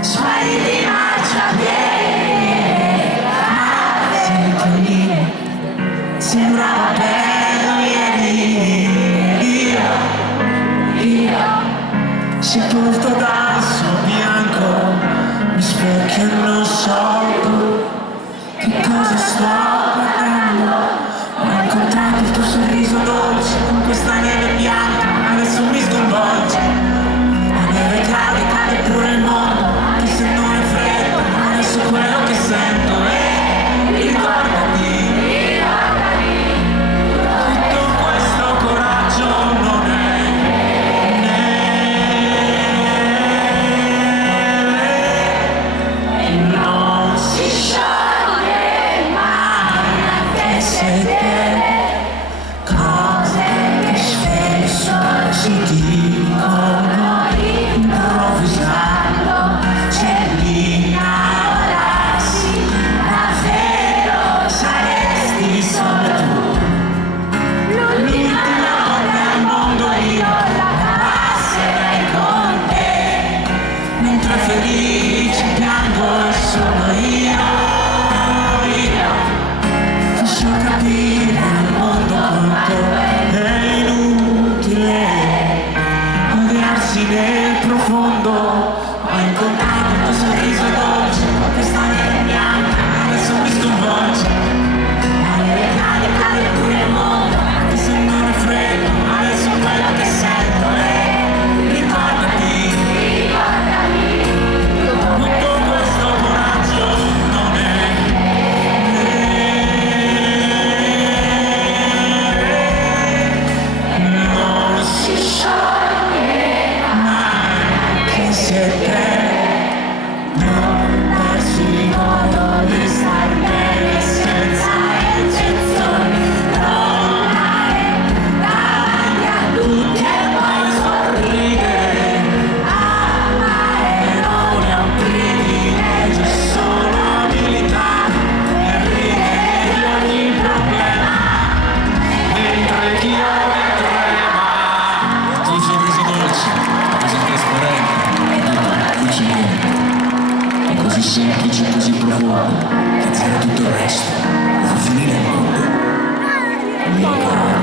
spari di marciapiede, sintonie, sembrava bello ieri, io, sepolto dal suo bianco, mi specchio e non so che cosa sto guardando. Ho incontrato il tuo sorriso dolce con questa neve bianca, adesso mi sconvolge. La neve cade pure il mondo, anche se non è freddo, ma adesso quello che sento è ricordati. Tutto questo coraggio non è neve e non si scioglie mai, anche se te cose che spesso si dicono improvvisando, c'è lì innamorarsi, davvero saresti solo tu. L'ultima volta al mondo io la passerei con te, mentre felice piango e sono io. Faccio capire al mondo quanto è inutile odiarsi nel profondo. Ho incontrato il tuo sorriso dolce con questa neve bianca, adesso mi sconvolge. La neve cade pure il mondo, anche se non è freddo, adesso quello che sento è ricordati. Tutto questo coraggio non è non si scioglie mai, anche se te non darsi il modo di star bene senza eccezioni, tornare davanti a tutti e poi sorridere. Amare non è un privilegio, è solo abilità e ridere di ogni problema, mentre chi ora trema. Il tuo sorriso dolce, così trasparente, così è così semplice e così profondo che zera tutto il resto, fa finire il mondo. Mi ricordo.